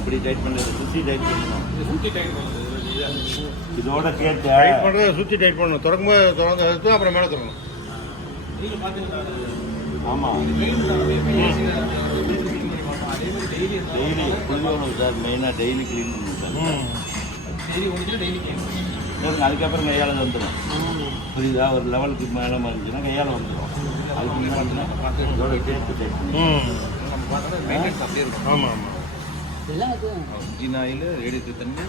அப்படி டைட் பண்ணுறது சுற்றி டைட் பண்ணணும். சுற்றி டைட் பண்ணுறது இதோட கேட்டு டைட் பண்ணுறது சுற்றி டைட் பண்ணணும். திறக்கும்போது திறந்து அப்புறம் மேலே திறக்கணும். நீங்கள் பார்த்தீங்கன்னா ஆமாம் டெய்லி குளிக்கணும் சார். மெயினாக டெய்லி க்ளீன் பண்ணணும் சார். டெய்லி ஓடிச்சுன்னா டெய்லி க்ளீன் சரிங்க, அதுக்கப்புறம் கையால் வந்துடும். புரியுதா? ஒரு லெவலுக்கு மேலே இருந்துச்சுன்னா கையால் வந்துடும். அதுக்கு முன்னாடி இதோட கேட்டு டைட் பண்ணி நம்ம பார்த்தோன்னா மெயின்டெனன்ஸ் அப்படியே இருக்கும். ஆமாம் ஆமாம். இன்ஜின் ஆயில், ரேடியேட்டர் தண்ணி,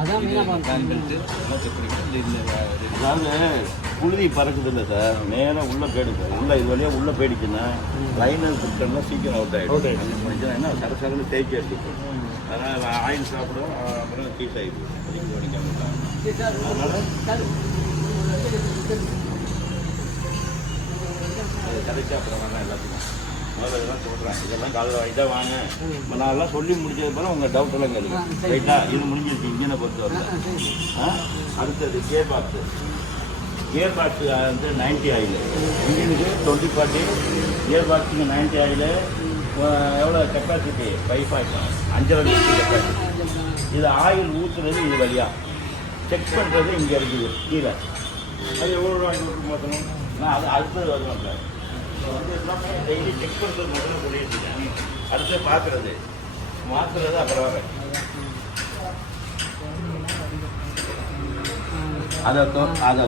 அதான் ஃபேன் பெல்ட்டு எல்லாம் செக் பண்ணிக்கிட்டு அதாவது புழுதி பறக்குது இல்லை சார், மேலே உள்ளே போயிடுது. உள்ளே இது வழியாக உள்ளே போயிடுச்சுன்னா லைனர் சிஸ்டம்லாம் சீக்கிரம் அவுட் ஆகிடும். அந்த முடிஞ்சுன்னா என்ன சரசரன்னு தேய்ச்சி எடுத்துக்கும். அதனால் ஆயில் சாப்பிடும், அப்புறம் சீஸ் ஆகிடும். அதனால் கதைச்சி அப்புறம் வேணாம் எல்லாத்துக்கும் முதல்ல இதெல்லாம் சொல்கிறேன். இதெல்லாம் காலையில் இதை வாங்க நான்லாம் சொல்லி முடிச்சது பிறகு உங்கள் டவுட்டெல்லாம் கேளுங்க. ரைட்டாக இது முடிஞ்சிருச்சு இன்ஜினை பொறுத்த வரல. அடுத்தது கியர் பாக்ஸு. கியர் பாக்ஸு வந்து 90 ஆயில், இன்ஜினுக்கு 20-40, கியர் பாக்ஸுக்கு 90 ஆயில். எவ்வளோ கெப்பாசிட்டி? 5.5 litre capacity. இது ஆயில் ஊற்றுறது இது வழியாக செக் பண்ணுறது இங்கே இருக்குது கீழே. அது எவ்வளோ ஆயில் ஊற்றி மாற்றணும்? நான் அது அடுத்தது வருவேன் சார். வந்து எல்லாமே டெய்லி செக் பண்ணுறது முதல்ல சொல்லிட்டுருக்கேன். அடுத்து பார்க்குறது மாற்றுறது அப்புறம் வர அதை